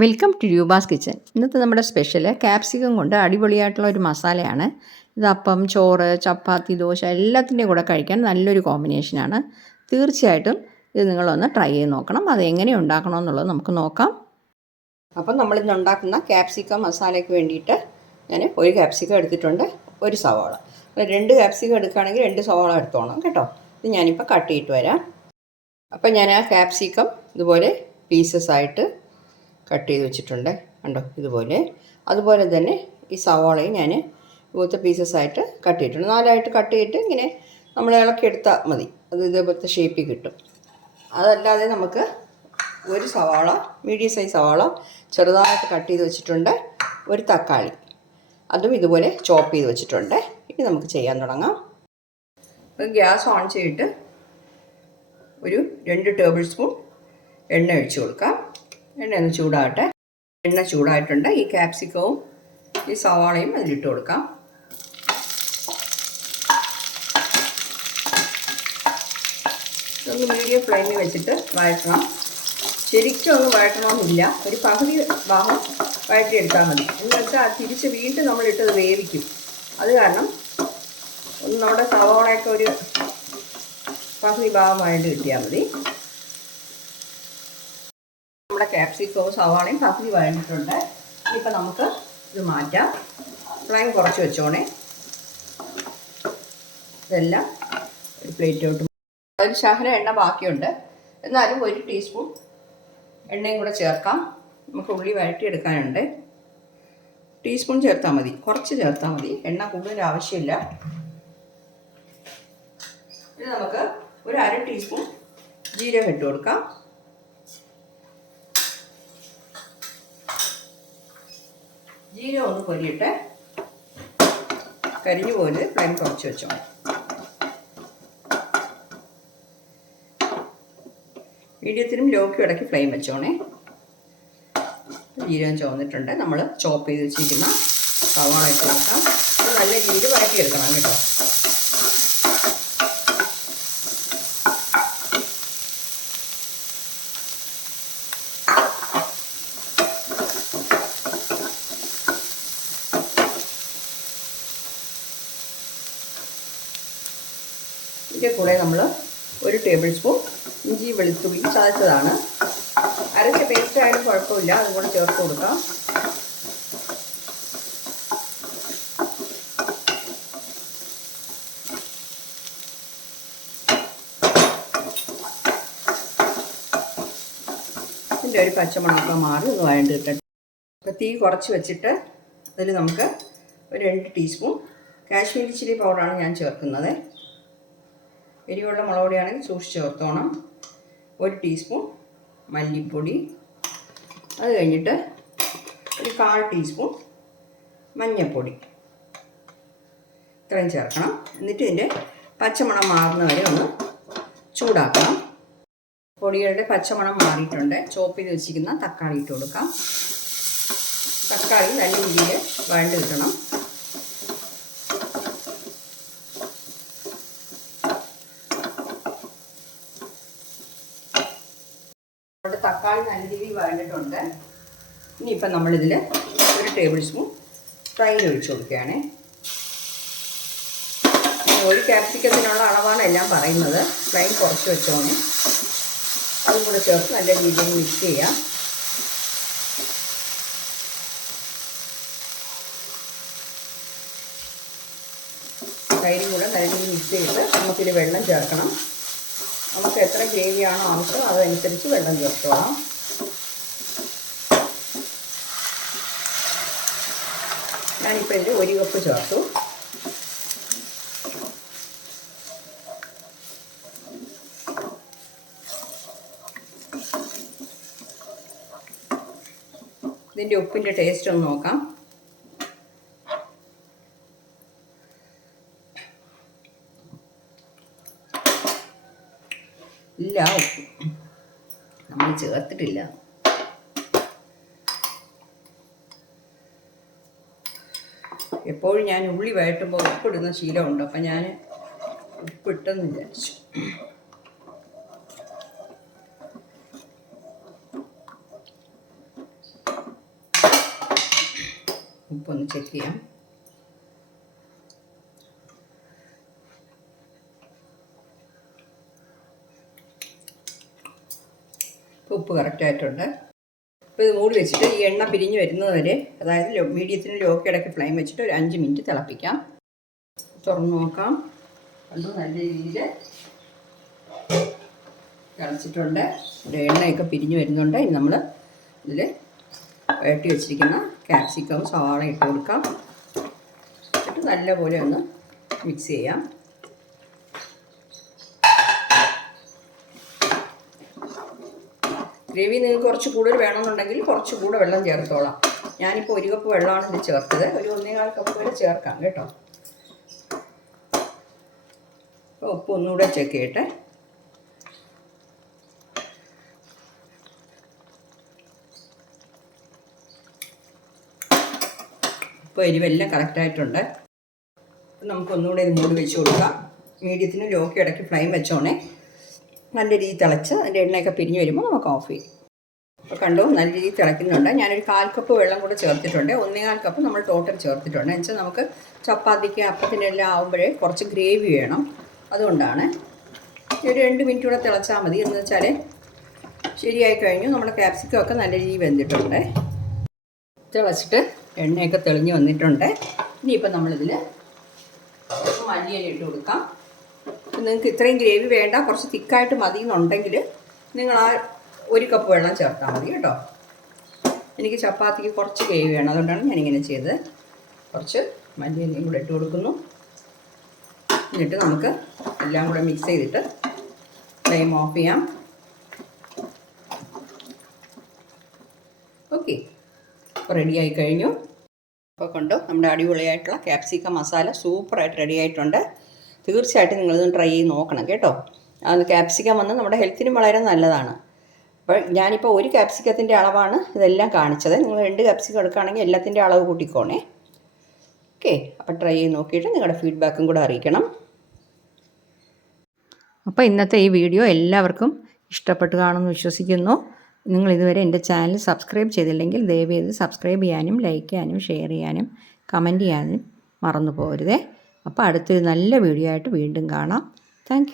Welcome to Roopa's kitchen ഇന്നത്തെ നമ്മുടെ special capsicum കൊണ്ട് അടിപൊളിയായിട്ടുള്ള ഒരു മസാലയാണ്. ഇത് അപ്പം ചോറ് ചപ്പാത്തി ദോശ എല്ലാത്തിന്റെയും കൂടെ കഴിക്കാൻ നല്ലൊരു കോമ്പിനേഷനാണ് തീർച്ചയായിട്ടും ഇത് നിങ്ങളൊന്ന് ട്രൈ ചെയ്ത് നോക്കണം. അത് എങ്ങനെ ഉണ്ടാക്കണമെന്നുള്ളത് നമുക്ക് നോക്കാം. അപ്പം നമ്മളിന്ന് ഉണ്ടാക്കുന്ന ക്യാപ്സിക്കം മസാലയ്ക്ക് വേണ്ടിയിട്ട് ഞാൻ ഒരു ക്യാപ്സിക്കം എടുത്തിട്ടുണ്ട് ഒരു സവാള. രണ്ട് ക്യാപ്സിക്കം എടുക്കുകയാണെങ്കിൽ രണ്ട് സവാള എടുത്തോണം കേട്ടോ. ഇത് ഞാനിപ്പോൾ കട്ട് ചെയ്തിട്ട് വരാം. അപ്പം ഞാൻ ആ ക്യാപ്സിക്കം ഇതുപോലെ പീസസ് ആയിട്ട് കട്ട് ചെയ്ത് വെച്ചിട്ടുണ്ട്. കണ്ടോ? ഇതുപോലെ. അതുപോലെ തന്നെ ഈ സവാളയും ഞാൻ ഇതുപോലത്തെ പീസസ് ആയിട്ട് കട്ട് ചെയ്തിട്ടുണ്ട്. നാലായിട്ട് കട്ട് ചെയ്തിട്ട് ഇങ്ങനെ നമ്മൾ ഇളക്കിയെടുത്താൽ മതി. അത് ഇതേപോലത്തെ ഷേപ്പിൽ കിട്ടും. അതല്ലാതെ നമുക്ക് ഒരു സവാള മീഡിയം സൈസ് സവാള ചെറുതായിട്ട് കട്ട് ചെയ്ത് വെച്ചിട്ടുണ്ട്. ഒരു തക്കാളി. അതും ഇതുപോലെ ചോപ്പ് ചെയ്ത് വെച്ചിട്ടുണ്ട്. ഇനി നമുക്ക് ചെയ്യാൻ തുടങ്ങാം. ഗ്യാസ് ഓൺ ചെയ്തിട്ട് ഒരു രണ്ട് ടേബിൾ സ്പൂൺ എണ്ണ ഒഴിച്ചു കൊടുക്കാം. എണ്ണ ഒന്ന് ചൂടാകട്ടെ. എണ്ണ ചൂടായിട്ടുണ്ട്. ഈ ക്യാപ്സിക്കവും ഈ സവാളയും അതിലിട്ട് കൊടുക്കാം. ഒന്ന് മീഡിയം ഫ്ലെയിമിൽ വെച്ചിട്ട് വഴറ്റണം. ശരിക്കും ഒന്ന് വഴറ്റണമെന്നില്ല. ഒരു പകുതി ഭാഗം വഴറ്റിയെടുത്താൽ മതി. എന്ന് വെച്ചാൽ തിരിച്ച് വീണ്ടും നമ്മളിട്ടത് വേവിക്കും. അത് കാരണം ഒന്ന് നമ്മുടെ സവാളയൊക്കെ ഒരു പകുതി ഭാഗമായിട്ട് കിട്ടിയാൽ മതി നമ്മുടെ ക്യാപ്സിക്കവും സവാളയും പകുതി വഴണ്ടിട്ടുണ്ട് ഇപ്പം നമുക്ക് ഇത് മാറ്റാം. ഫ്ലൈം കുറച്ച് വെച്ചോണേ. ഇതെല്ലാം ഒരു പ്ലേറ്റിലോട്ട് ഒരു ശകല എണ്ണ ബാക്കിയുണ്ട്. എന്നാലും ഒരു ടീസ്പൂൺ എണ്ണയും കൂടെ ചേർക്കാം. നമുക്ക് ഉള്ളി വഴറ്റിയെടുക്കാനുണ്ട്. ടീസ്പൂൺ ചേർത്താൽ മതി. കുറച്ച് ചേർത്താൽ മതി. എണ്ണ കൂടുതൽ ആവശ്യമില്ല. ഇനി നമുക്ക് ഒരു അര ടീസ്പൂൺ ജീരകം ഇട്ട് കൊടുക്കാം. ജീരകം ഒന്ന് പൊരിയിട്ട് കരിഞ്ഞു പോലെ ഫ്ലെയിം കുറച്ച് വെച്ചോ. മീഡിയത്തിനും ലോക്കി ഇടയ്ക്ക് ഫ്ലെയിം വെച്ചോണേ. ജീരകം ചുവന്നിട്ടുണ്ട്. നമ്മൾ ചോപ്പ് ചെയ്ത് വെച്ചിരിക്കുന്ന സവാള ഇട്ട് കൊടുക്കാം നല്ല രീതിയിൽ വഴറ്റിയെടുക്കണം കേട്ടോ. ഇതിന്റെ കൂടെ നമ്മൾ ഒരു ടേബിൾ സ്പൂൺ ഇഞ്ചി വെളുത്തുള്ളി ചതച്ചതാണ്. അരച്ച പേസ്റ്റ് ആയാലും കുഴപ്പമില്ല അതുകൂടെ ചേർത്ത് കൊടുക്കാം. ഇതിന്റെ ഒരു പച്ചമുളകൊക്കെ മാറി ഒന്ന് വഴണ്ട് കിട്ടട്ടെ തീ കുറച്ച് വെച്ചിട്ട് അതിൽ നമുക്ക് ഒരു രണ്ട് ടീസ്പൂൺ കാശ്മീരി ചില്ലി പൗഡറാണ് ഞാൻ ചേർക്കുന്നത്. എരിവുള്ള മുളക് പൊടിയാണെങ്കിൽ സൂക്ഷിച്ച് ചേർത്തോണം. ഒരു ടീസ്പൂൺ മല്ലിപ്പൊടി. അത് കഴിഞ്ഞിട്ട് ഒരു കാൽ ടീസ്പൂൺ മഞ്ഞൾപ്പൊടി ഇത്രയും ചേർക്കണം. എന്നിട്ട് ഇതിന്റെ പച്ചമണം മാറുന്ന വരെ ഒന്ന് ചൂടാക്കണം. പൊടികളുടെ പച്ചമണം മാറിയിട്ടുണ്ട്. ചോപ്പ് ചെയ്ത് വെച്ചിരിക്കുന്ന തക്കാളി ഇട്ട് കൊടുക്കാം. തക്കാളി നല്ല രീതിയിൽ വഴണ്ട് കിട്ടണം നമ്മുടെ തക്കാളി നല്ല രീതിയിൽ വഴണ്ടിട്ടുണ്ട് ഇനിയിപ്പം നമ്മളിതിൽ ഒരു ടേബിൾ സ്പൂൺ തൈര് ഒഴിച്ചു കൊടുക്കുകയാണേ. ഒരു ക്യാപ്സിക്കത്തിനുള്ള അളവാണ് എല്ലാം പറയുന്നത്. ഫ്ലൈം കുറച്ച് വെച്ചോണേ. അതും കൂടെ ചേർത്ത് നല്ല രീതിയിൽ മിക്സ് ചെയ്യാം. തൈരും കൂടെ നല്ല രീതിയിൽ മിക്സ് ചെയ്തിട്ട് നമുക്കിത് വെള്ളം ചേർക്കണം. നമുക്ക് എത്ര ഗ്രേവിയാണോ ആവശ്യം അതനുസരിച്ച് വെള്ളം ചേർത്തോളാം. ഞാനിപ്പോൾ ഇതിൽ ഒരു കപ്പ് ചേർത്തു. ഇതിന്റെ ഉപ്പിന്റെ ടേസ്റ്റ് ഒന്ന് നോക്കാം. എല്ലാ ഉപ്പും നമ്മൾ ചേർത്തിട്ടില്ല. എപ്പോഴും ഞാൻ ഉള്ളി വയറ്റുമ്പോൾ ഉപ്പിടുന്ന ശീലമുണ്ട്. അപ്പം ഞാൻ ഉപ്പിട്ടെന്ന് വിചാരിച്ചു ഉപ്പൊന്ന് ചെക്ക് ചെയ്യാം. ഉപ്പ് കറക്റ്റായിട്ടുണ്ട് അപ്പോൾ ഇത് മൂടി വെച്ചിട്ട് ഈ എണ്ണ പിരിഞ്ഞ് വരുന്നത് വരെ അതായത് മീഡിയത്തിന് ലോക്ക് ഇടയ്ക്ക് ഫ്ലെയിം വെച്ചിട്ട് ഒരു അഞ്ച് മിനിറ്റ് തിളപ്പിക്കാം. തുറന്ന് നോക്കാം. കണ്ടു? നല്ല രീതിയിൽ തിളച്ചിട്ടുണ്ട്. എണ്ണയൊക്കെ പിരിഞ്ഞ് വരുന്നുണ്ട്. ഇനി നമ്മൾ ഇതിൽ വഴട്ടി വെച്ചിരിക്കുന്ന ക്യാപ്സിക്കം സവാള ഇട്ട് കൊടുക്കാം. എന്നിട്ട് നല്ലപോലെ ഒന്ന് മിക്സ് ചെയ്യാം. ഗ്രേവി നിങ്ങൾക്ക് കുറച്ച് കൂടുതൽ വേണമെന്നുണ്ടെങ്കിൽ കുറച്ച് കൂടെ വെള്ളം ചേർത്തോളാം. ഞാനിപ്പോൾ ഒരു കപ്പ് വെള്ളമാണ് ഇത് ചേർത്തത്. ഒരു ഒന്നേകാൽ കപ്പ് വരെ ചേർക്കാം കേട്ടോ. ഉപ്പ് ഒന്നുകൂടെ ചെക്ക് ചെയ്യട്ടെ ഇപ്പോൾ എരിവെല്ലാം കറക്റ്റായിട്ടുണ്ട് നമുക്കൊന്നുകൂടെ ഇത് മൂടി വെച്ച് കൊടുക്കാം. മീഡിയത്തിന് ലോക്ക് ഇടയ്ക്ക് ഫ്ലെയിം വെച്ചോണേ. നല്ല രീതിയിൽ തിളച്ച് അതിന്റെ എണ്ണയൊക്കെ പിരിഞ്ഞ് വരുമ്പോൾ നമുക്ക് ഓഫ് ചെയ്യും. അപ്പോൾ കണ്ടു നല്ല രീതിയിൽ തിളയ്ക്കുന്നുണ്ട്. ഞാനൊരു കാൽ കപ്പ് വെള്ളം കൂടെ ചേർത്തിട്ടുണ്ട്. ഒന്നേകാൽ കപ്പ് നമ്മൾ ടോട്ടൽ ചേർത്തിട്ടുണ്ട്. എന്നുവെച്ചാൽ നമുക്ക് ചപ്പാത്തിക്ക് അപ്പത്തിന്റെ എല്ലാം ആകുമ്പോഴേ കുറച്ച് ഗ്രേവി വേണം. അതുകൊണ്ടാണ്. ഒരു രണ്ട് മിനിറ്റ് കൂടെ തിളച്ചാൽ മതി. എന്ന് വെച്ചാൽ ശരിയായി കഴിഞ്ഞു. നമ്മുടെ ക്യാപ്സിക്കം ഒക്കെ നല്ല രീതിയിൽ വെന്തിട്ടുണ്ട്. തിളച്ചിട്ട് എണ്ണയൊക്കെ തെളിഞ്ഞ് വന്നിട്ടുണ്ട്. ഇനിയിപ്പോൾ നമ്മളിതിൽ മല്ലിയില ഇട്ട് കൊടുക്കാം. നിങ്ങൾക്ക് ഇത്രയും ഗ്രേവി വേണ്ട കുറച്ച് തിക്കായിട്ട് മതി എന്നുണ്ടെങ്കിൽ നിങ്ങൾ ആ ഒരു കപ്പ് വെള്ളം ചേർത്താൽ മതി കേട്ടോ. എനിക്ക് ചപ്പാത്തിക്ക് കുറച്ച് ഗ്രേവി വേണം. അതുകൊണ്ടാണ് ഞാനിങ്ങനെ ചെയ്തത്. കുറച്ച് മല്ലിയിലയും കൂടെ ഇട്ട് കൊടുക്കുന്നു. എന്നിട്ട് നമുക്ക് എല്ലാം കൂടെ മിക്സ് ചെയ്തിട്ട് ഫ്ലെയിം ഓഫ് ചെയ്യാം. ഓക്കെ റെഡി ആയി കഴിഞ്ഞു. അപ്പോൾ കൊണ്ടോ? നമ്മുടെ അടിപൊളിയായിട്ടുള്ള ക്യാപ്സിക്കം മസാല സൂപ്പറായിട്ട് റെഡി ആയിട്ടുണ്ട്. തീർച്ചയായിട്ടും നിങ്ങളിതൊന്ന് ട്രൈ ചെയ്ത് നോക്കണം കേട്ടോ. ക്യാപ്സിക്കം വന്ന് നമ്മുടെ ഹെൽത്തിനും വളരെ നല്ലതാണ്. അപ്പോൾ ഞാനിപ്പോൾ ഒരു ക്യാപ്സിക്കത്തിന്റെ അളവാണ് ഇതെല്ലാം കാണിച്ചത്. നിങ്ങൾ രണ്ട് ക്യാപ്സിക്കം എടുക്കുകയാണെങ്കിൽ എല്ലാത്തിന്റെ അളവ് കൂട്ടിക്കോണേ. ഓക്കെ അപ്പോൾ ട്രൈ ചെയ്ത് നോക്കിയിട്ട് നിങ്ങളുടെ ഫീഡ്ബാക്കും കൂടെ അറിയിക്കണം. അപ്പോൾ ഇന്നത്തെ ഈ വീഡിയോ എല്ലാവർക്കും ഇഷ്ടപ്പെട്ടു കാണുമെന്ന് വിശ്വസിക്കുന്നു. നിങ്ങൾ ഇതുവരെ എന്റെ ചാനൽ സബ്സ്ക്രൈബ് ചെയ്തില്ലെങ്കിൽ ദയവ് ചെയ്ത് സബ്സ്ക്രൈബ് ചെയ്യാനും ലൈക്ക് ചെയ്യാനും ഷെയർ ചെയ്യാനും കമന്റ് ചെയ്യാനും മറന്നു പോകരുതേ. അപ്പോൾ അടുത്തൊരു നല്ല വീഡിയോ ആയിട്ട് വീണ്ടും കാണാം. താങ്ക്